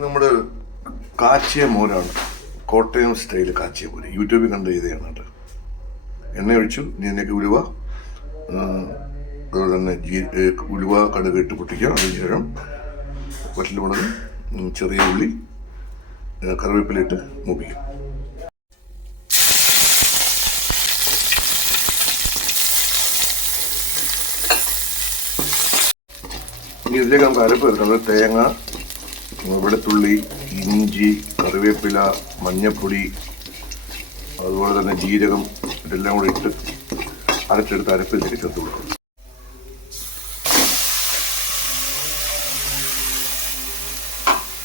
നമ്മുടെ കാച്ചിയ മോരാണ്. കോട്ടയം സ്റ്റൈൽ കാച്ചിയ മോര്. യൂട്യൂബിൽ കണ്ട് ചെയ്തതാണ് കേട്ടോ. എണ്ണ ഒഴിച്ചു നീ എന്നൊക്കെ ഉലുവ അതുപോലെ തന്നെ ജീ ഉലുവ കടുക് ഇട്ട് പൊട്ടിക്കുക അതിനുശേഷം വറ്റലുമുളക് ചെറിയ ഉള്ളി കറിവേപ്പിലിട്ട് മൂപ്പിക്കും. ഇതിലേക്ക് നമുക്ക് അരപ്പ് ചേർക്കുന്നത് തേങ്ങ വെളുത്തുള്ളി ഇഞ്ചി കറിവേപ്പില മഞ്ഞപ്പൊടി അതുപോലെ തന്നെ ജീരകം ഇതെല്ലാം കൂടി ഇട്ട് അരച്ചെടുത്ത് അരപ്പിൽ തിരിച്ചെടുത്ത് കൊടുക്കും.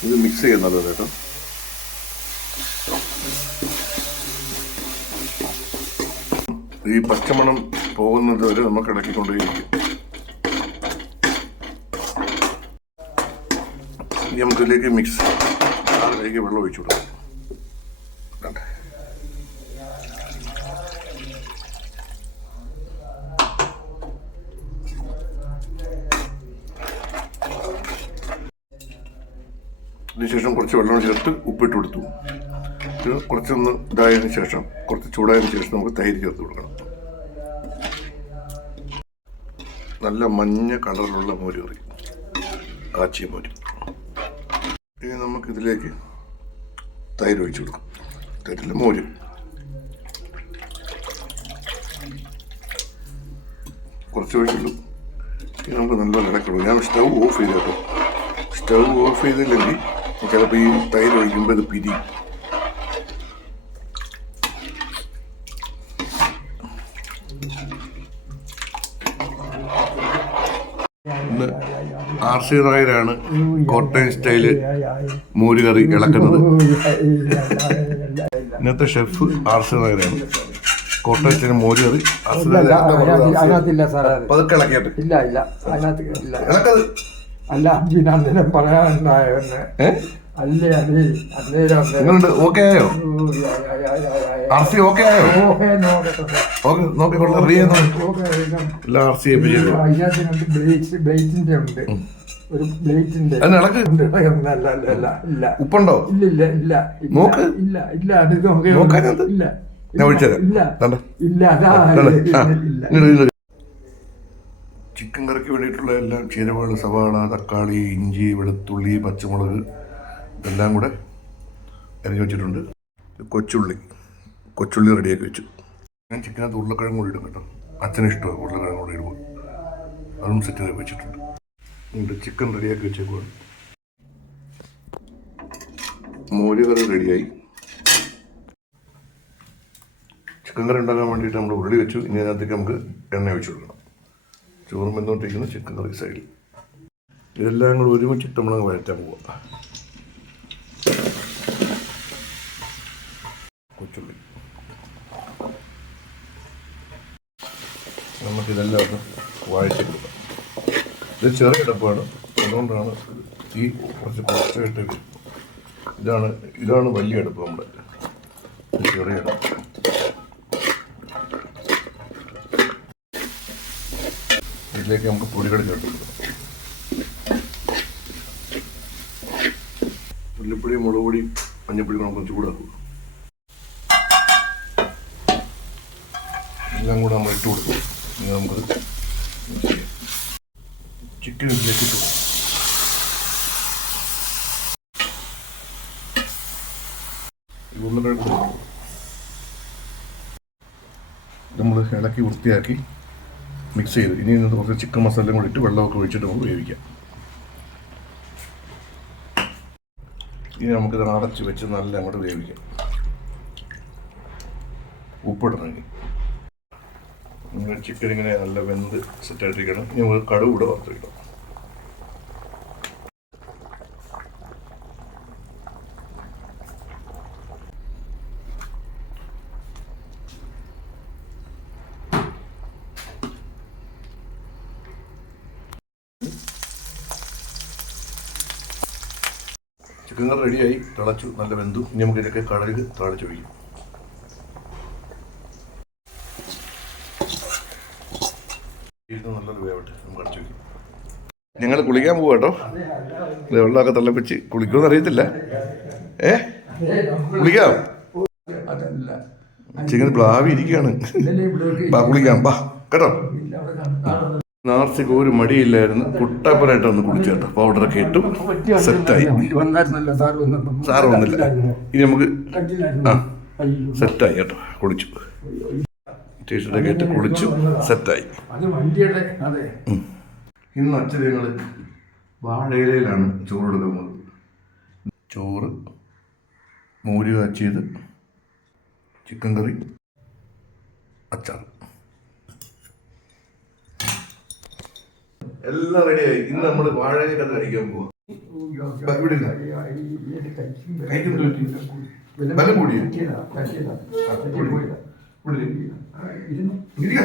ഇത് മിക്സ് ചെയ്യുന്നത് കേട്ടോ. ഈ പച്ചമണം പോകുന്നത് വരെ നമുക്ക് ഇളക്കിക്കൊണ്ടേയിരിക്കും ഇനി നമുക്ക് ഇതിലേക്ക് മിക്സ് അതിലേക്ക് വെള്ളം ഒഴിച്ചു കൊടുക്കാം. അതിനുശേഷം കുറച്ച് വെള്ളം ചേർത്ത് ഉപ്പിട്ട് കൊടുത്തു. കുറച്ചൊന്ന് ഇതായതിനു ശേഷം കുറച്ച് ചൂടായതിനു ശേഷം നമുക്ക് തൈര് ചേർത്ത് കൊടുക്കണം. നല്ല മഞ്ഞ കളറിലുള്ള മോര് കറി. കാച്ചിയ മോര്. ഇനി നമുക്ക് ഇതിലേക്ക് തൈര് ഒഴിച്ചു കൊടുക്കാം. തൈരിൽ മോര്. കുറച്ച് ഒഴിച്ചുള്ളൂ ഇനി നമുക്ക് നല്ലോണം ഇളക്കണം ഞാൻ സ്റ്റൗ ഓഫ് ചെയ്ത് കേട്ടോ. സ്റ്റൗ ഓഫ് ചെയ്തില്ലെങ്കിൽ ചിലപ്പോൾ ഈ തൈര് ഒഴിക്കുമ്പോൾ ഇത് പിരിയും ഇന്ന് ആർ സി നായരാണ് കോട്ടയം സ്റ്റൈൽ മോരുകറി ഇളക്കുന്നത് ഇന്നത്തെ ഷെഫ് ആർ സി നായരാണ് കോട്ടയം സ്റ്റൈൽ മോരുകറി കറി അതിനകത്തില്ല സാറേ പതുക്കെ ഇളക്കിയിട്ട് ഇല്ല ഇല്ല അതിനകത്ത് ഇല്ല ഇളക്കത് അല്ല ഓക്കെ ആയോ ആർസി ഓക്കെ ആയോ. ഓക്കെ നോക്കിക്കൊള്ളാം റീ ഓഹേ ഇതാ. എല്ലാം ആർ സി ഏൽപ്പിച്ചു അതിനകത്തിനകത്ത് ബ്ലേറ്റ് ബ്ലേറ്റിന്റെ ഉണ്ട് ഒരു ബ്ലേറ്റിന്റെ ഉണ്ട്. അല്ല അല്ല അല്ല ഇല്ല ഉപ്പുണ്ടോ? ഇല്ല ഇല്ല ഇല്ല. ഇല്ല. നോക്ക്. ഇല്ല ഇല്ല. അത് നോക്കി. നോക്കാനത്? ഇല്ല. ഞാൻ ഒഴിച്ചുതരാം. ഇല്ല. ഇല്ല അതാ. ചിക്കൻ കറിക്ക് വേണ്ടിയിട്ടുള്ള എല്ലാം ചേരുവകൾ സവാള തക്കാളി ഇഞ്ചി വെളുത്തുള്ളി പച്ചമുളക് ഇതെല്ലാം കൂടെ അരിഞ്ഞു വെച്ചിട്ടുണ്ട്. കൊച്ചുള്ളി. കൊച്ചുള്ളി റെഡിയാക്കി വെച്ചു. ഞാൻ ചിക്കനകത്ത് ഉരുളക്കിഴങ്ങ് കൂടി ഇടും കേട്ടോ. അച്ഛന് ഇഷ്ടമാണ് ഉരുളക്കിഴങ്ങ് കൂടി ഇടുമ്പോൾ അതും സെറ്റ് ചെയ്ത് വെച്ചിട്ടുണ്ട്. എന്നിട്ട് ചിക്കൻ റെഡിയാക്കി വെച്ചേക്കുവാണ്. മോര് കറി റെഡിയായി ചിക്കൻ കറി ഉണ്ടാക്കാൻ വേണ്ടിയിട്ട് നമ്മൾ ഉള്ളി വെച്ചു. ഇനി അതിനകത്തേക്ക് നമുക്ക് എണ്ണ ഒഴിച്ചു കൊടുക്കണം. ചോറും വെന്നുകൊണ്ടിരിക്കുന്ന ചിക്കൻ കറി സൈഡിൽ ഇതെല്ലാം കൂടെ ഒരുമിച്ചിട്ട് നമ്മൾ വഴറ്റാൻ പോവാം. കൊച്ചുള്ളി. നമുക്കിതെല്ലാം ഒന്ന് വായിച്ചു കൊടുക്കാം. ഇത് ചെറിയ ഡബ്ബാണ് അതുകൊണ്ടാണ് ഈ കുറച്ച് കുറച്ചായിട്ട് ഇതാണ് ഇതാണ് വലിയ അടുപ്പ് നമ്മുടെ. ചെറിയ അടുപ്പ് ഇതിലേക്ക് നമുക്ക് പൊടികൾ ചേർത്ത് കൊടുക്കാം. ഉള്ളിപ്പൊടി മുളക് പൊടി മഞ്ഞപ്പൊടി നമുക്ക് ചൂടാക്കുക. എല്ലാം കൂടെ നമ്മൾ ഇട്ട് കൊടുക്കും ഇനി നമുക്കത് ചിക്കൻ ഇതിലേക്ക് ഇട്ട് ഉരുളക്കിഴങ്ങ് നമ്മൾ ഇളക്കി വൃത്തിയാക്കി മിക്സ് ചെയ്ത്. ഇനി ഇതിനകത്ത് കുറച്ച് ചിക്കൻ മസാലയും കൂടി ഇട്ട് വെള്ളമൊക്കെ ഒഴിച്ചിട്ട് നമുക്ക് വേവിക്കാം. ഇനി നമുക്കിത് അടച്ച് വെച്ച് നല്ല അങ്ങോട്ട് വേവിക്കാം. ഉപ്പിടണം ഇനി. നമ്മുടെ ചിക്കൻ ഇങ്ങനെ നല്ല വെന്ത് സെറ്റായിട്ടിരിക്കണം ഇനി നമുക്ക് കടുക് കൂടെ വറുത്തിരിക്കണം ചിക്കൻ കറി റെഡിയായി തിളച്ചു നല്ല വെന്തു. ഇനി നമുക്ക് ഇതിലേക്ക് കടലിൽ താളിച്ച് ഒഴിക്കും ഇത് നല്ലൊരു വേവട്ടെ നമുക്ക് അടച്ചു വയ്ക്കും ഞങ്ങൾ കുളിക്കാൻ പോവാ കേട്ടോ. വെള്ളമൊക്കെ തള്ളപ്പിച്ച് കുളിക്കുമെന്ന് അറിയത്തില്ല. ഏ? കുളിക്കാം. അതല്ല. ചിങ്ങൻ പ്ലാവി ഇരിക്കുകയാണ്. ഇവിടെ ബാ കുളിക്കാം ബാ. കേട്ടോ. ഇല്ല, അവിടെ നാർസിക്ക് ഒരു മടിയില്ലായിരുന്നു. കുട്ടപ്പനായിട്ട് ഒന്ന് കുളിച്ചു കേട്ടോ. പൗഡറൊക്കെ ഇട്ടു. സെറ്റായി. സാറ് വന്നില്ല. ഇനി നമുക്ക് ആ. സെറ്റായി കേട്ടോ. കുളിച്ചു. ടീഷർട്ടൊക്കെ ഇട്ട് കുളിച്ചു സെറ്റായി. അത് വണ്ടിയുടെ അതെ. ഇന്ന് അച്ഛനങ്ങൾ വാഴയിലയിലാണ് ചോറ് എടുക്കുന്നത് ചോറ് മോര് കാച്ചിയത് ചിക്കൻ കറി അച്ചാർ എല്ലാം റെഡിയായി. ഇന്ന് നമ്മൾ വാഴയിലക്കത്ത് കഴിക്കാൻ പോവാം. ഇവിടെ? ബലം കൂടിയോ? ഇവിടെ ഇരി,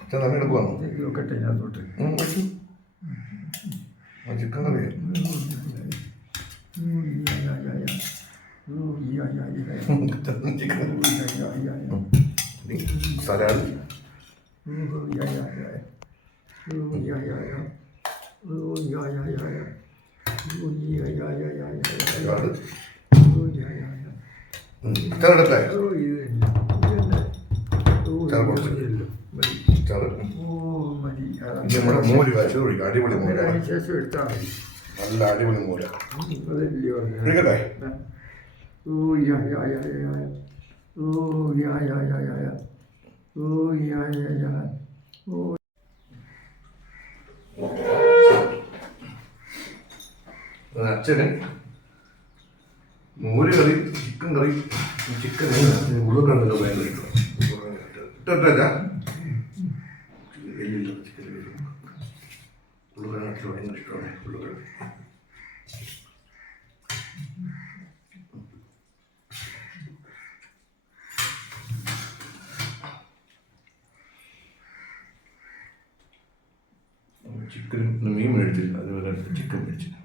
അച്ഛൻ തന്നെ എടുക്കുവാണോ നോക്കട്ടെ കഴിച്ചു. ആ, ചിക്കൻ കറി സലാഡ് സലാഡ് അച്ചാർ എടുത്തേ അച്ചാർ ഇനി നമ്മുടെ മോര് കാച്ചത് ഒഴിക്കാം അടിപൊളി മോര ശേഷം എടുത്താൽ മതി നല്ല അടിപൊളി മോര അതല്ലയോ പറഞ്ഞത്. എടുക്കട്ടെ Oh, yeah, yeah, yeah, yeah, യാ Oh, yeah, yeah, yeah, yeah, yeah. യാ yeah, yeah, yeah. അച്ഛന്. മോര് കറി ചിക്കൻ കറി ചിക്കൻ ഉരുളക്കിഴങ്ങ് ഭയങ്കര ചിക്കൻ ചിക്കൻ മീൻ മേടിച്ചില്ല. അതുപോലെ ചിക്കൻ മേടിച്ചില്ല.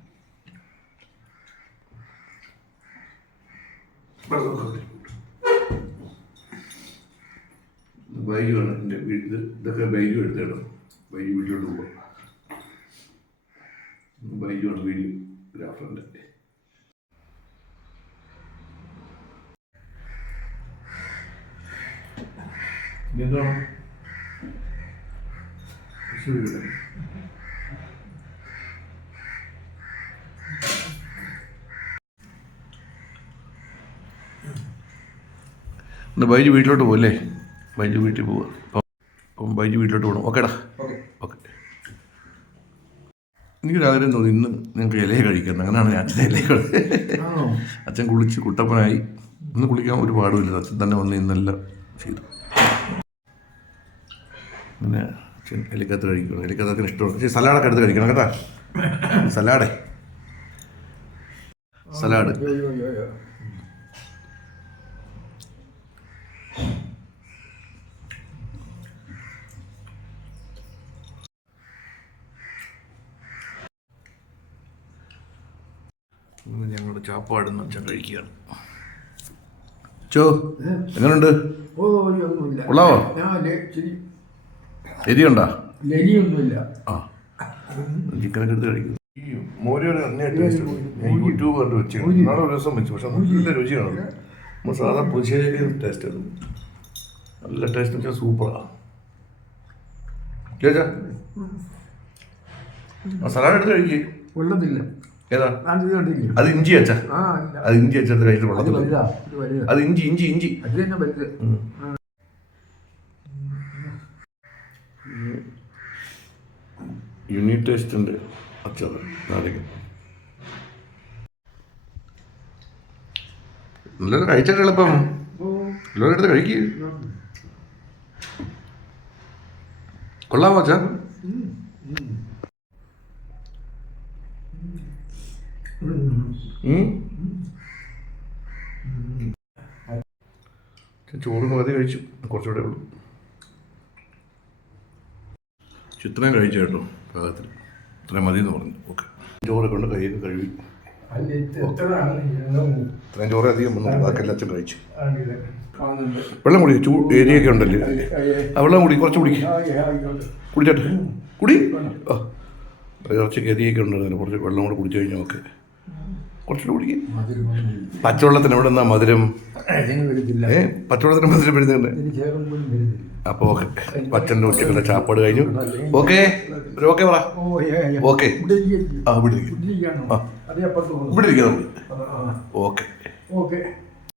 ബൈജുവാണ് എന്റെ വീട്ടിൽ ഇതൊക്കെ ബൈജു എടുത്തേടും ബൈജു വീട്ടിലോട്ട് പോവാം. ബൈജുവാണ് വീഡിയോഗ്രാഫറിന്റെ എന്താണ് ഇന്ന് ബൈജു വീട്ടിലോട്ട് പോകല്ലേ ബൈജു വീട്ടിൽ പോവാ. അപ്പം ബൈജു വീട്ടിലോട്ട് പോകണം ഓക്കേടാ. ഓക്കെ. എനിക്കൊരു ആഗ്രഹം തോന്നി ഇന്ന് ഞങ്ങൾക്ക് ഇലയെ കഴിക്കണം. അങ്ങനെയാണ് ഞാൻ അച്ഛനെ ഇലയെ അച്ഛൻ കുളിച്ച് കുട്ടപ്പനായി. ഇന്ന് കുളിക്കാൻ ഒരു പാടുമില്ല. അച്ഛൻ തന്നെ വന്ന് ഇന്നെല്ലാം ചെയ്തു. പിന്നെ അച്ഛൻ എലിക്കകത്ത് കഴിക്കണം. എലിക്കത്ത് അച്ഛന് ഇഷ്ടമാണ്. പക്ഷേ സലാഡൊക്കെ എടുത്ത് കഴിക്കണം കേട്ടാ. സലാഡേ. സലാഡ്. ഇന്ന് ഞങ്ങൾ ചാപ്പാടുന്ന അച്ഛൻ കഴിക്കുകയാണ്. ചോ എങ്ങനെയുണ്ട് ഓ ഒന്നുമില്ല. കൊള്ളാവോ? ഞാൻ എരിയുണ്ടോ? ലരിയൊന്നുമില്ല ആ. ചിക്കനൊക്കെ എടുത്ത് കഴിക്കുന്നു. ഈ അങ്ങേയറ്റം ടേസ്റ്റ് ഞാൻ യൂട്യൂബ് കണ്ട് വെച്ചു നാളെ ഒരു ദിവസം വെച്ചു. പക്ഷെ നല്ല രുചിയാണ് നമ്മൾ സാധാ ടേസ്റ്റ് ആണ്. നല്ല ടേസ്റ്റ് വെച്ചാൽ സൂപ്പറാണ് ചേച്ചാ ആ. സലാഡ് എടുത്ത് കഴിക്കേ. വെള്ളത്തില്ല ഏതാ? അത് ഇഞ്ചി അച്ഛ അത് ഇഞ്ചി അച്ഛൻ കഴിച്ചിട്ട് അത് വെള്ളത്തിൽ അത് ഇഞ്ചി ഇഞ്ചി ഇഞ്ചി. യൂണിറ്റ് ടേസ്റ്റിന്റെ അച്ചാറ് നാരങ്ങ. കഴിച്ചിട്ട് എളുപ്പം. എല്ലാവരും എടുത്ത് കഴിക്കുക കൊള്ളാമോ അച്ഛാ ഉം. ഞാൻ ചോറ് മതി കഴിച്ചു. കുറച്ചുകൂടെ ഉള്ളൂ. ചിത്രം കഴിച്ചു കേട്ടോ പാകത്തിൽ ഇത്രയും മതി എന്ന് പറഞ്ഞു. ഓക്കെ. ചോറ് കൊണ്ട് കയ്യൊക്കെ കഴുകി. ഇത്രയും ചോറ് അധികം വന്നു ബാക്കിയെല്ലാം അച്ഛൻ കഴിച്ചു. വെള്ളം കുടി ചൂ ഏരിയൊക്കെ ഉണ്ടല്ലേ. ആ വെള്ളം കുടി. കുറച്ച് കുടിക്ക്. കുടിച്ചോട്ടെ കുടി? ആ. കുറച്ച് ഗതിയൊക്കെ ഉണ്ടായിരുന്നു കുറച്ച് വെള്ളം കൂടെ കുടിച്ചു കഴിഞ്ഞാൽ ഓക്കെ. കുറച്ചുകൂടി കുടിക്കും പച്ചവെള്ളത്തിന് എവിടെ നിന്നാ മധുരം? ഏ പച്ചവെള്ളത്തിന് മധുരം വരുന്നുണ്ട്. അപ്പൊ അപ്പോൾ ഓക്കെ പച്ചന്റെ ഉച്ചക്കുള്ള ചാപ്പാട് കഴിഞ്ഞു. ഓക്കെ. ഒരു ഓക്കെ പറ. ഓക്കെ. ആ ഇവിടെ ഇരിക്കും ഇവിടെ? ആ. ഇരിക്കാം. ഓക്കെ. ഓക്കെ.